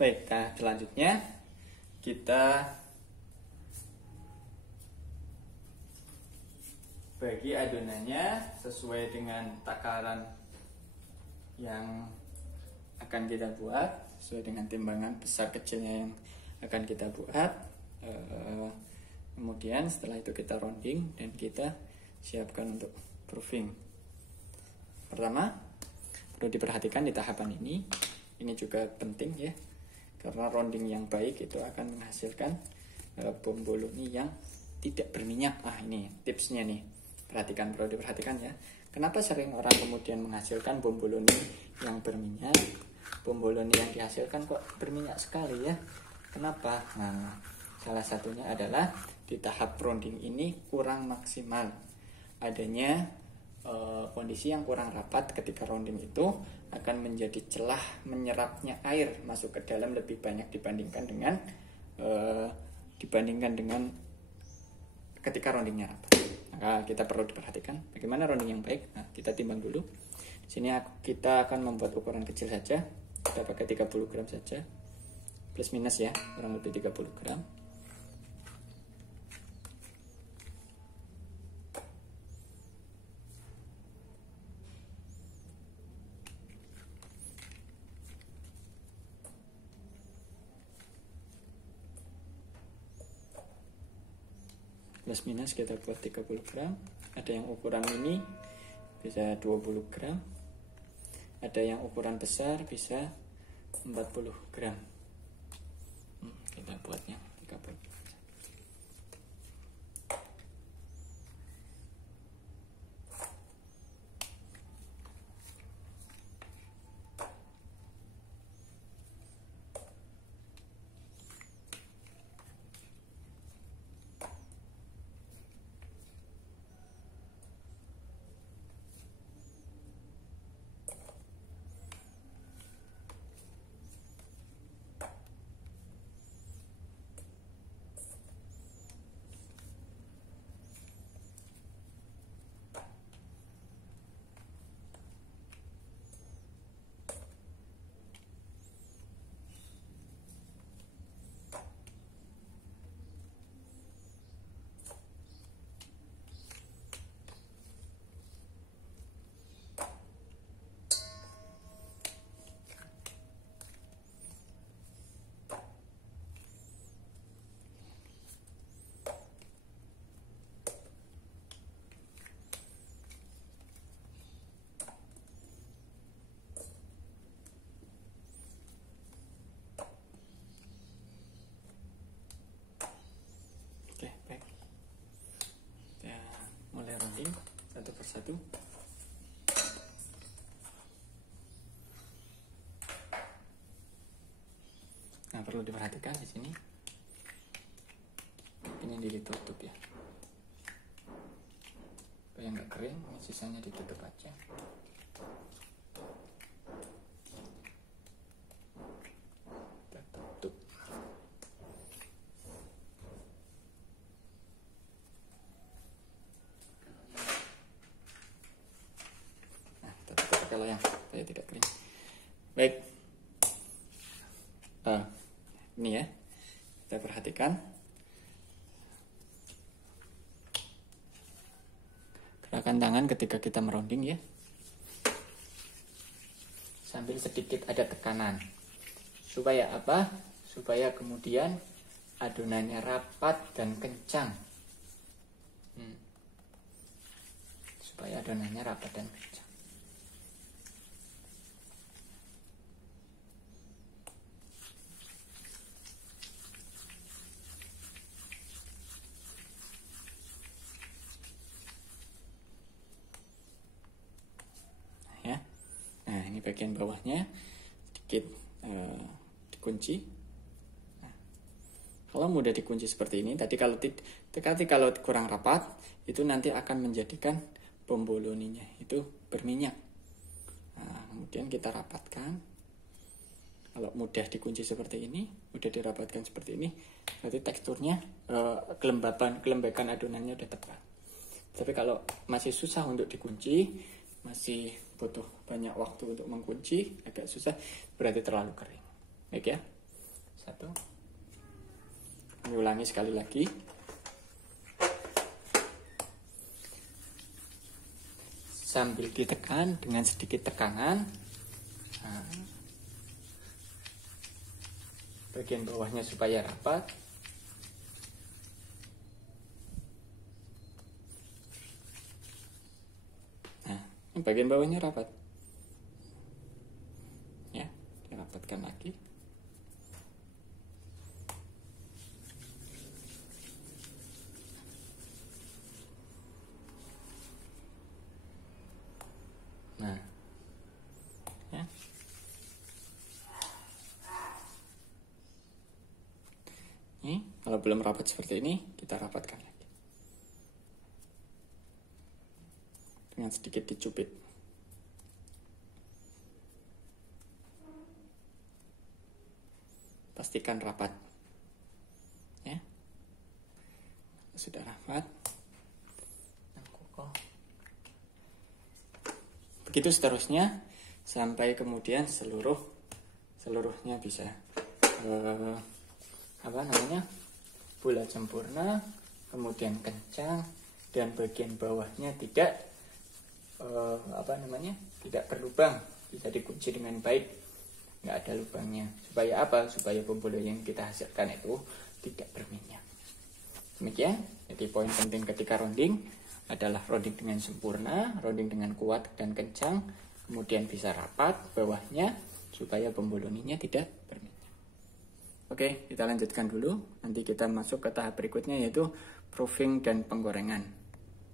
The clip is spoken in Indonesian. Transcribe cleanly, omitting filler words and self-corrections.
Baik, nah selanjutnya kita bagi adonannya sesuai dengan takaran yang akan kita buat, sesuai dengan timbangan besar kecilnya yang akan kita buat. Kemudian setelah itu kita rounding dan kita siapkan untuk proofing. Pertama, perlu diperhatikan di tahapan ini juga penting ya, karena rounding yang baik itu akan menghasilkan bom boloni yang tidak berminyak. Ini tipsnya nih, perlu diperhatikan ya. Kenapa sering orang kemudian menghasilkan bom boloni yang berminyak? Bom boloni yang dihasilkan kok berminyak sekali ya? Kenapa? Nah, salah satunya adalah di tahap rounding ini kurang maksimal. Adanya kondisi yang kurang rapat ketika rounding itu akan menjadi celah menyerapnya air masuk ke dalam lebih banyak dibandingkan dengan ketika roundingnya rapat. Maka kita perlu diperhatikan bagaimana rounding yang baik. Nah, kita timbang dulu. Di sini kita akan membuat ukuran kecil saja. Kita pakai 30 gram saja. Plus minus ya, kurang lebih 30 gram. Plus minus kita buat 30 gram. Ada yang ukuran mini bisa 20 gram, ada yang ukuran besar bisa 40 gram. Kita buatnya 30 gram. Satu persatu. Nah, perlu diperhatikan di sini. Ini ditutup ya. Supaya nggak kering, sisanya ditutup aja. Tutup. Kalau yang saya tidak kering. Baik. Ini ya. Kita perhatikan. Gerakan tangan ketika kita merounding ya. Sambil sedikit ada tekanan. Supaya apa? Supaya kemudian adonannya rapat dan kencang. Supaya adonannya rapat dan kencang. Bagian bawahnya sedikit dikunci. Nah, kalau mudah dikunci seperti ini, kalau kurang rapat, itu nanti akan menjadikan bom boloninya itu berminyak. Nah, kemudian kita rapatkan. Kalau mudah dikunci seperti ini, mudah dirapatkan seperti ini, berarti teksturnya kelembapan adonannya udah tepat. Tapi kalau masih susah untuk dikunci, masih butuh banyak waktu untuk mengunci, agak susah, berarti terlalu kering. Baik ya. 1. Kami ulangi sekali lagi. Sambil ditekan dengan sedikit tekanan. Nah, bagian bawahnya supaya rapat. Nah, ini bagian bawahnya rapat. Ya, dirapatkan lagi. Nah, ya. Ini kalau belum rapat seperti ini, kita rapatkan lagi dengan sedikit dicubit. Pastikan rapat, ya. Sudah rapat, begitu seterusnya sampai kemudian seluruhnya bisa bulat sempurna, kemudian kencang, dan bagian bawahnya tidak tidak berlubang, bisa dikunci dengan baik, nggak ada lubangnya. Supaya apa? Supaya pembuluh yang kita hasilkan itu tidak berminyak. Demikian. Jadi poin penting ketika rounding adalah rounding dengan sempurna, rounding dengan kuat dan kencang, kemudian bisa rapat bawahnya supaya pembuluh ininya tidak berminyak. Oke, kita lanjutkan dulu. Nanti kita masuk ke tahap berikutnya, yaitu proofing dan penggorengan.